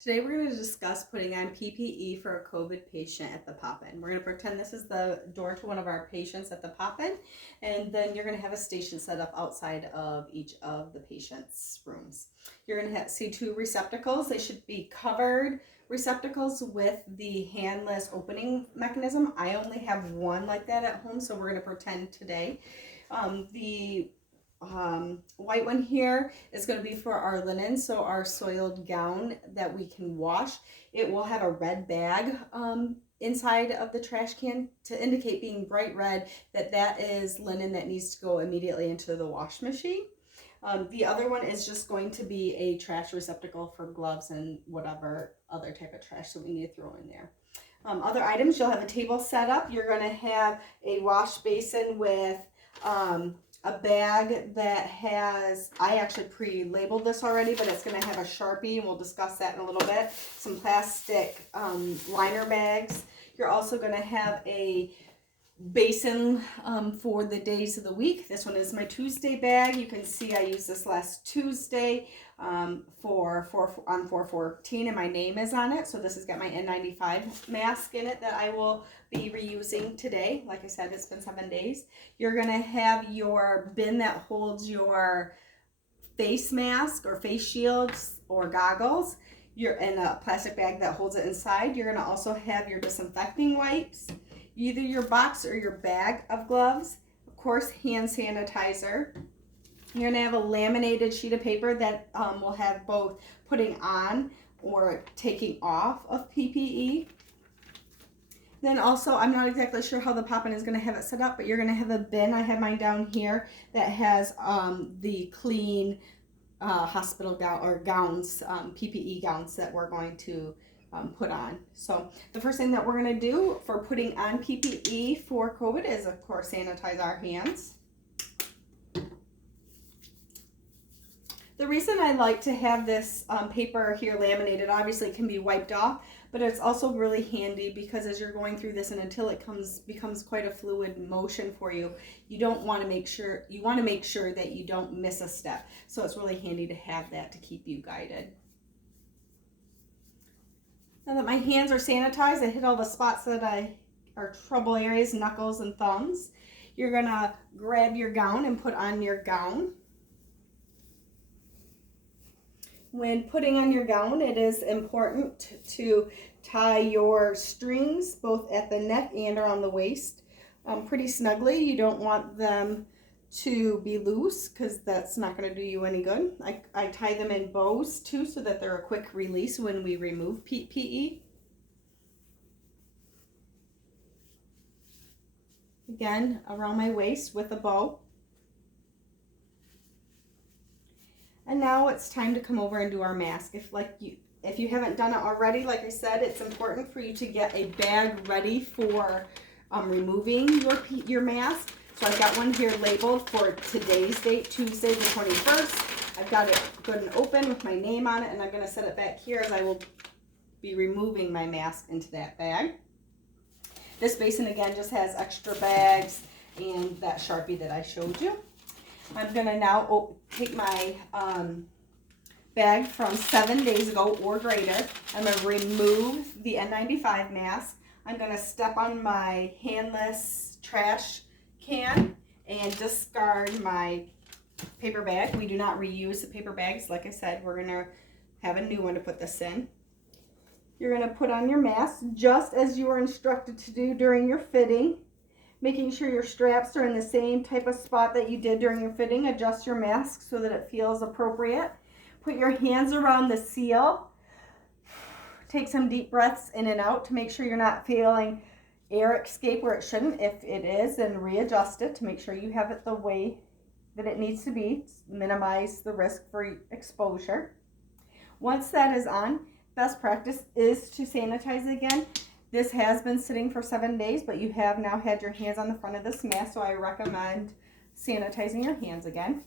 Today we're going to discuss putting on PPE for a COVID patient at the Poppen. We're going to pretend this is the door to one of our patients at the Poppen, and then you're going to have a station set up outside of each of the patient's rooms. You're going to see two receptacles. They should be covered receptacles with the handless opening mechanism. I only have one like that at home, so we're going to pretend today. The white one here is going to be for our linen, so our soiled gown that we can wash. It will have a red bag inside of the trash can to indicate, being bright red, that that is linen that needs to go immediately into the wash machine. The other one is just going to be a trash receptacle for gloves and whatever other type of trash that we need to throw in there. Other items, you'll have a table set up. You're going to have a wash basin with a bag that has, I actually pre-labeled this already, but it's going to have a Sharpie, and we'll discuss that in a little bit. Some plastic liner bags. You're also going to have a basin for the days of the week. This one is my Tuesday bag. You can see I used this last Tuesday on 4/14, and my name is on it. So this has got my N95 mask in it that I will be reusing today. Like I said, it's been 7 days. You're going to have your bin that holds your face mask or face shields or goggles. You're in a plastic bag that holds it inside. You're going to also have your disinfecting wipes, either your box or your bag of gloves, of course, hand sanitizer. You're going to have a laminated sheet of paper that will have both putting on or taking off of PPE. Then also, I'm not exactly sure how the Poppen is going to have it set up, but you're going to have a bin. I have mine down here that has the clean hospital gown or gowns, PPE gowns that we're going to put on. So the first thing that we're going to do for putting on PPE for COVID is, of course, sanitize our hands. The reason I like to have this paper here laminated, obviously it can be wiped off, but it's also really handy because as you're going through this and until it becomes quite a fluid motion for you, you want to make sure that you don't miss a step. So it's really handy to have that to keep you guided. Now that my hands are sanitized, I hit all the spots that are trouble areas, knuckles and thumbs. You're gonna grab your gown and put on your gown. When putting on your gown, it is important to tie your strings both at the neck and around the waist pretty snugly. You don't want them to be loose because that's not going to do you any good. I tie them in bows too so that they're a quick release when we remove PPE. Again, around my waist with a bow. And now it's time to come over and do our mask. If you haven't done it already, like I said, it's important for you to get a bag ready for removing your mask. So I've got one here labeled for today's date, Tuesday the 21st. I've got it good and open with my name on it, and I'm going to set it back here as I will be removing my mask into that bag. This basin, again, just has extra bags and that Sharpie that I showed you. I'm going to now take my bag from 7 days ago or greater. I'm going to remove the N95 mask. I'm going to step on my handless trash can and discard my paper bag. We do not reuse the paper bags. Like I said, we're going to have a new one to put this in. You're going to put on your mask just as you were instructed to do during your fitting. Making sure your straps are in the same type of spot that you did during your fitting. Adjust your mask so that it feels appropriate. Put your hands around the seal. Take some deep breaths in and out to make sure you're not feeling air escape where it shouldn't. If it is, then readjust it to make sure you have it the way that it needs to be. Minimize the risk for exposure. Once that is on, best practice is to sanitize again. This has been sitting for 7 days, but you have now had your hands on the front of this mask, so I recommend sanitizing your hands again.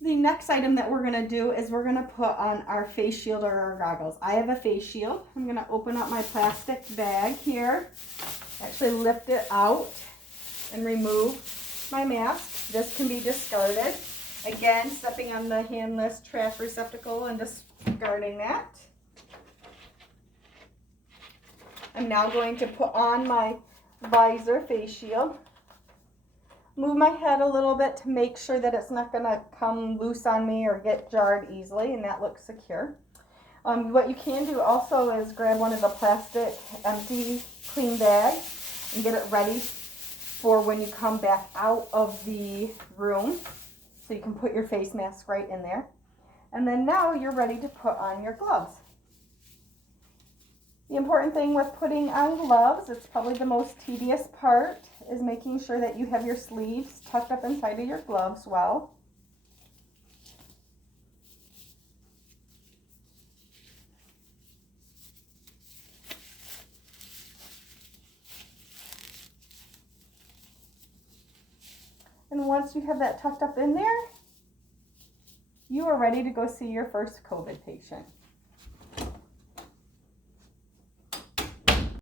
The next item that we're going to do is we're going to put on our face shield or our goggles. I have a face shield. I'm going to open up my plastic bag here, actually lift it out and remove my mask. This can be discarded. Again, stepping on the handless trash receptacle and discarding that. I'm now going to put on my visor face shield. Move my head a little bit to make sure that it's not going to come loose on me or get jarred easily, and that looks secure. What you can do also is grab one of the plastic empty clean bags and get it ready for when you come back out of the room. So you can put your face mask right in there. And then now you're ready to put on your gloves. The important thing with putting on gloves, it's probably the most tedious part, is making sure that you have your sleeves tucked up inside of your gloves well. And once you have that tucked up in there, you are ready to go see your first COVID patient.